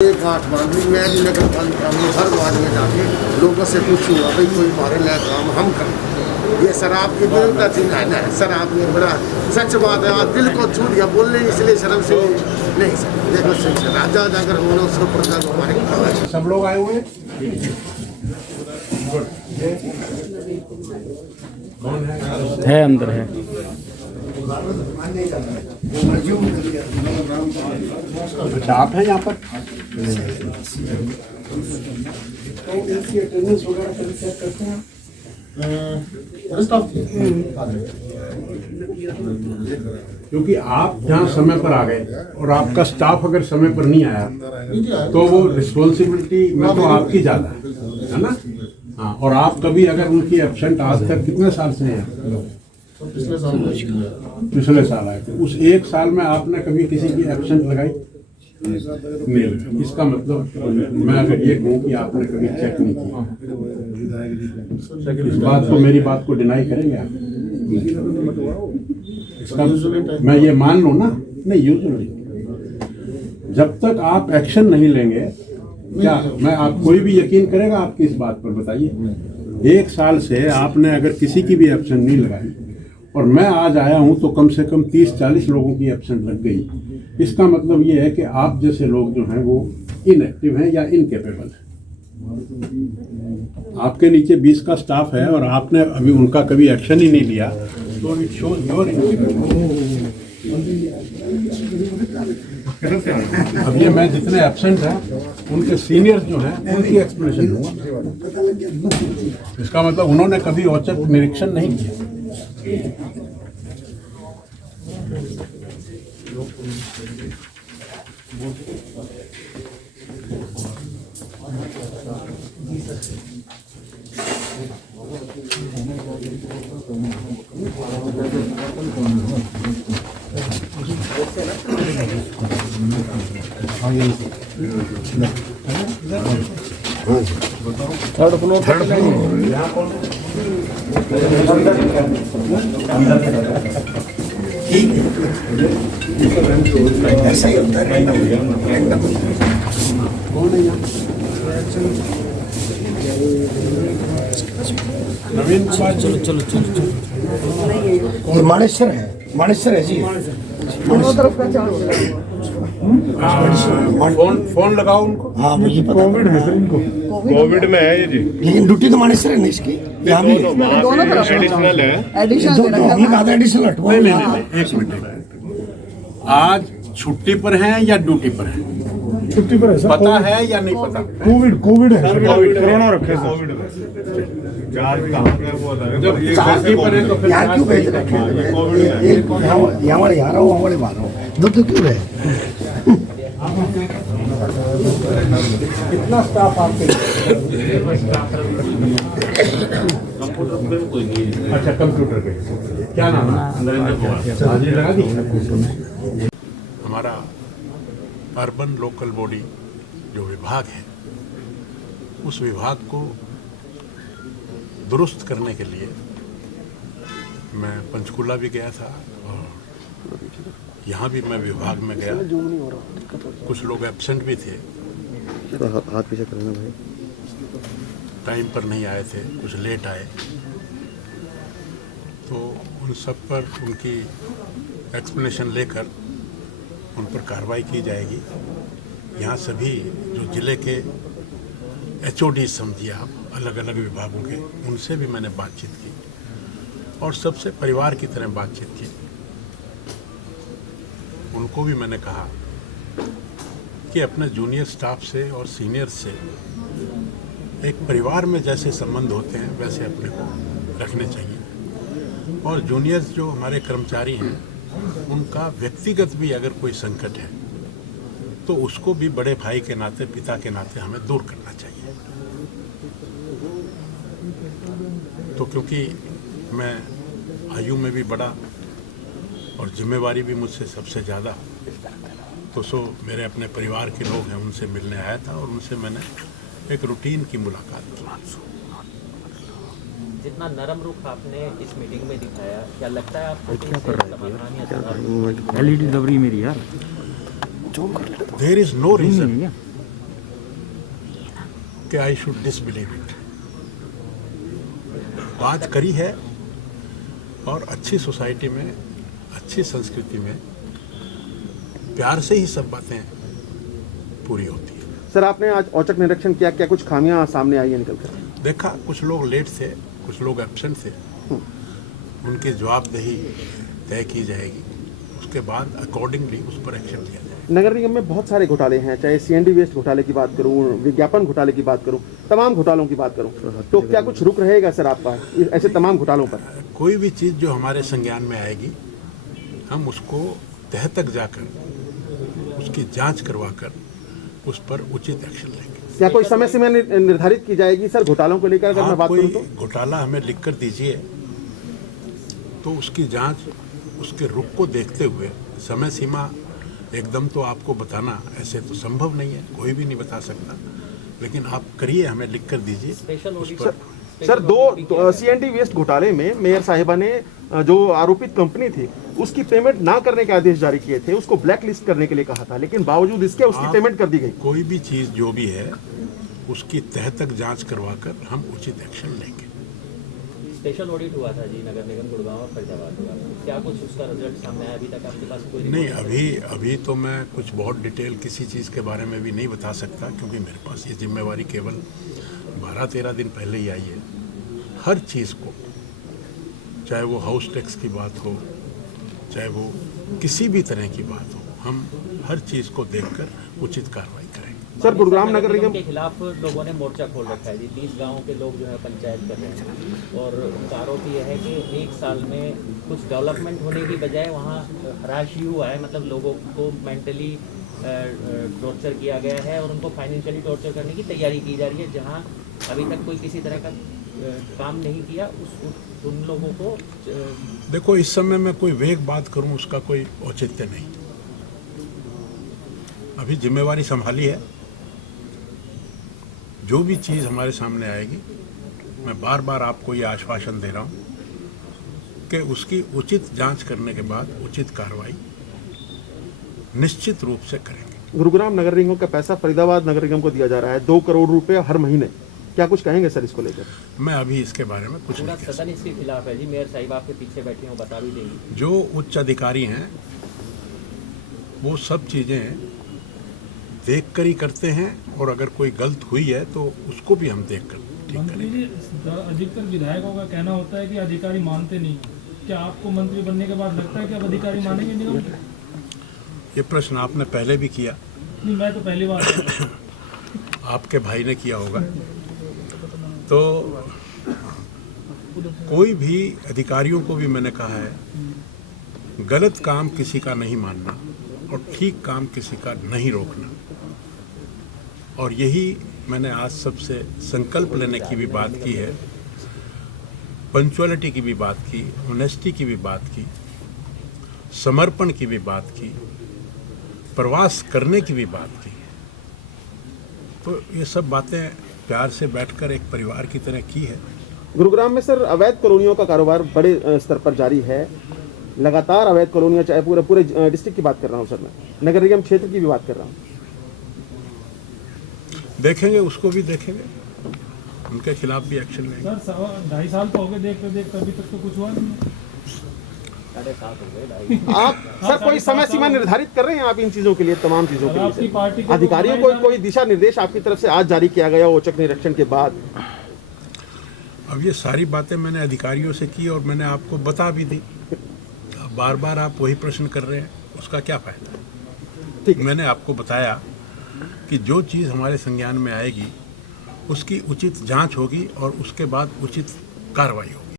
एक गांठ बांध ली। मैं भी नगर पालिका में हर वार्ड में जाके लोगों से पूछूंगा भाई कोई हमारे लिए काम हम करें। ये शराब की विरुद्ध चिन्ह है ना, शराब में बड़ा सच बात है। आज दिल को छू दिया बोलने, इसलिए शर्म से नहीं सर। देखो सर राजा जाकर हम लोग उसको प्रजा को हमारे सब लोग आए हुए हैं। है अंदर है। अच्छा आप हैं यहाँ पर? तो इनकी अटेंडेंस वगैरह कभी चेक करते हैं? क्योंकि आप जहाँ समय पर आ गए और आपका स्टाफ अगर समय पर नहीं आया तो वो रिस्पॉन्सिबिलिटी में तो आपकी ज़्यादा है ना। हाँ, और आप कभी अगर उनकी एब्सेंट आज तक कितने साल से हैं? पिछले साल आए थे। उस एक साल में आपने कभी किसी की एब्सेंट लगाई नहीं? इसका मतलब मैं अगर ये कहूँ कि आपने कभी चेक नहीं किया, इस बात को मेरी बात को डिनाई करेंगे आप? इसका मैं ये मान लूँ ना, नहीं यूजुअली जब तक आप एक्शन नहीं लेंगे, क्या मैं आप कोई भी यकीन करेगा आपकी इस बात पर? बताइए। एक साल से आपने अगर किसी की भी एब्सेंट नहीं लगाई और मैं आज आया हूं तो कम से कम 30-40 लोगों की एब्सेंट लग गई। इसका मतलब ये है कि आप जैसे लोग जो हैं वो इनएक्टिव हैं या इनकेपेबल हैं। आपके नीचे 20 का स्टाफ है और आपने अभी उनका कभी एक्शन ही नहीं लिया, तो इट शोज योर अब ये मैं जितने एब्सेंट हैं उनके सीनियर्स जो हैं उनकी एक्सप्लेनेशन दूंगा। इसका मतलब उन्होंने कभी औचक निरीक्षण नहीं किया। थर्ड फ्लोर ऐसा ही होता है। नवीन कुमार, चलो चलो चलो चलो। ये मानेश्वर है जी। दोनों तरफ का चार्ज फोन लगाओ उनको। हाँ मुझे पता। कोविड है सर इनको, कोविड में है ये जी। लेकिन ड्यूटी तो मानेश्वर है ना इसकी। यहाँ भी दोनों तरफ एडिशनल है। एडिशनल हमने कहा था एडिशनल हटवा। एक मिनट, आज छुट्टी पर हैं या ड्यूटी पर हैं? छुट्टी पर है सर। पता है या नहीं पता? कोविड है। कोरोना रखे कोविड जांच कहाँ पे वो अलग है। जब छुट्टी पर है तो फिर यहाँ क्यों भेज रखे हैं? यहाँ वाले यहाँ रहो, वहाँ वाले बाहर रहो, दो क्यों रहे? कितना स्टाफ आपके? अच्छा कंप्यूटर पे। क्या नाम है? हाजिरी लगा दी। हमारा अर्बन लोकल बॉडी जो विभाग है, उस विभाग को दुरुस्त करने के लिए मैं पंचकुला भी गया था और यहाँ भी मैं विभाग में गया। कुछ लोग एब्सेंट भी थे, हाथ पीछे करना भाई, टाइम पर नहीं आए थे, कुछ लेट आए, तो उन सब पर उनकी एक्सप्लेनेशन लेकर उन पर कार्रवाई की जाएगी। यहाँ सभी जो जिले के HOD समझिए आप, अलग अलग विभागों के, उनसे भी मैंने बातचीत की और सबसे परिवार की तरह बातचीत की। उनको भी मैंने कहा कि अपने जूनियर स्टाफ से और सीनियर से एक परिवार में जैसे संबंध होते हैं वैसे अपने को रखने चाहिए। और जूनियर्स जो हमारे कर्मचारी हैं उनका व्यक्तिगत भी अगर कोई संकट है तो उसको भी बड़े भाई के नाते, पिता के नाते हमें दूर करना चाहिए। तो क्योंकि मैं आयु में भी बड़ा और जिम्मेवारी भी मुझसे सबसे ज़्यादा, तो मेरे अपने परिवार के लोग हैं, उनसे मिलने आया था और उनसे मैंने एक रूटीन की मुलाकात की। जितना नरम रुख आपने इस मीटिंग में दिखाया, क्या लगता है आपको कि इससे समाधान या सुधार? LED दबरी मेरी यार। There is no reason कि आई शुड डिसबिलीव इट। बात करी है और अच्छी सोसाइटी में, अच्छी संस्कृति में प्यार से ही सब बातें पूरी होती है। सर आपने आज औचक निरीक्षण किया, क्या कुछ खामियां सामने आई है निकल कर? देखा कुछ लोग लेट थे, कुछ लोग एब्सेंट थे, उनकी जवाबदेही तय की जाएगी, उसके बाद अकॉर्डिंगली उस पर एक्शन लिया जाएगा। नगर निगम में बहुत सारे घोटाले हैं, चाहे सीएनडी वेस्ट घोटाले की बात करूं, विज्ञापन घोटाले की बात करूं, तमाम घोटालों की बात करूं, तो क्या कुछ रुक रहेगा सर आपका ऐसे तमाम घोटालों पर? कोई भी चीज़ जो हमारे संज्ञान में आएगी हम उसको तह तक जाकर उसकी जांच करवाकर उस पर उचित एक्शन लेंगे। क्या कोई समय सीमा निर्धारित की जाएगी सर घोटालों को लेकर अगर मैं बात कोई करूं तो? घोटाला हमें लिख कर दीजिए तो उसकी जांच, उसके रुख को देखते हुए समय सीमा एकदम तो आपको बताना ऐसे तो संभव नहीं है, कोई भी नहीं बता सकता, लेकिन आप करिए, हमें लिख कर दीजिए उस पर। सर दो सीएनडी वेस्ट घोटाले में मेयर साहिबा ने जो आरोपित कंपनी थी उसकी पेमेंट ना करने के आदेश जारी किए थे, उसको ब्लैक लिस्ट करने के लिए कहा था, लेकिन बावजूद इसके उसकी पेमेंट कर दी गई। कोई भी चीज़ जो भी है उसकी तह तक जांच करवाकर हम उचित एक्शन लेंगे। स्पेशल ऑडिट हुआ था जी नगर निगम गुड़गांव और फरीदाबाद हुआ, क्या कुछ उसका रिजल्ट सामने आया? अभी तक आपके पास कोई नहीं, अभी तो मैं कुछ बहुत डिटेल किसी चीज़ के बारे में भी नहीं बता सकता, क्योंकि मेरे पास ये जिम्मेवारी केवल 12-13 दिन पहले ही आई है। हर चीज़ को, चाहे वो हाउस टैक्स की बात हो, चाहे वो किसी भी तरह की बात हो, हम हर चीज़ को देखकर उचित कार्रवाई करेंगे। सर गुरुग्राम नगर निगम के खिलाफ लोगों ने मोर्चा खोल रखा है जी, 30 गाँव के लोग जो है पंचायत कर रहे हैं, और उनका आरोप यह है कि 1 साल में कुछ डेवलपमेंट होने की बजाय वहाँ हराश ही हुआ है, मतलब लोगों को मेंटली टॉर्चर किया गया है और उनको फाइनेंशियली टॉर्चर करने की तैयारी की जा रही है। जहाँ अभी तक कोई किसी तरह का काम नहीं किया, उन लोगों को देखो, इस समय मैं कोई वेग बात करूं उसका कोई औचित्य नहीं। अभी जिम्मेवारी संभाली है, जो भी चीज़ हमारे सामने आएगी मैं बार बार आपको ये आश्वासन दे रहा हूं कि उसकी उचित जांच करने के बाद उचित कार्रवाई निश्चित रूप से करेंगे। गुरुग्राम नगर निगम का पैसा फरीदाबाद नगर निगम को दिया जा रहा है, 2 करोड़ रुपए हर महीने, क्या कुछ कहेंगे सर इसको लेकर? मैं अभी इसके बारे में कुछ पूरा नहीं कह सदन इसके खिलाफ है जी, मेयर साहिब आपके पीछे बैठे हैं, बता भी देंगी। जो उच्च अधिकारी हैं वो सब चीज़ें देख कर ही करते हैं, और अगर कोई गलत हुई है तो उसको भी हम देख कर ठीक करेंगे। अधिकतर विधायकों का कहना होता है कि अधिकारी मानते नहीं, क्या आपको मंत्री बनने के बाद लगता है कि अब अधिकारी मानेंगे निगम? ये प्रश्न आपने पहले भी किया। नहीं, मैं तो पहली बार आपके भाई ने किया होगा। तो कोई भी अधिकारियों को भी मैंने कहा है, गलत काम किसी का नहीं मानना और ठीक काम किसी का नहीं रोकना। और यही मैंने आज सबसे संकल्प लेने की भी बात की है, पंक्चुअलिटी की भी बात की, ऑनेस्टी की भी बात की, समर्पण की भी बात की, प्रवास करने की भी बात की। तो ये सब बातें प्यार से बैठकर एक परिवार की तरह की है। गुरुग्राम में सर अवैध कॉलोनियों का कारोबार बड़े स्तर पर जारी है, लगातार अवैध कॉलोनियां, चाहे पूरे डिस्ट्रिक्ट की बात कर रहा हूं सर, मैं नगर निगम क्षेत्र की भी बात कर रहा हूं। देखेंगे, उसको भी देखेंगे, उनके खिलाफ भी एक्शन लेंगे। सर 2.5 साल तो हो गए देखते अभी तक तो कुछ हुआ नहीं। 7.5 हो गए। आप सर कोई समय सीमा निर्धारित कर रहे हैं आप इन चीजों के लिए, तमाम चीजों के आपकी लिए पार्टी के अधिकारियों को कोई दिशा निर्देश आपकी तरफ से आज जारी किया गया औचक निरीक्षण के बाद? अब ये सारी बातें मैंने अधिकारियों से की और मैंने आपको बता भी दी। अब बार बार आप वही प्रश्न कर रहे हैं, उसका क्या फायदा? ठीक, मैंने आपको बताया कि जो चीज़ हमारे संज्ञान में आएगी उसकी उचित जांच होगी और उसके बाद उचित कार्रवाई होगी।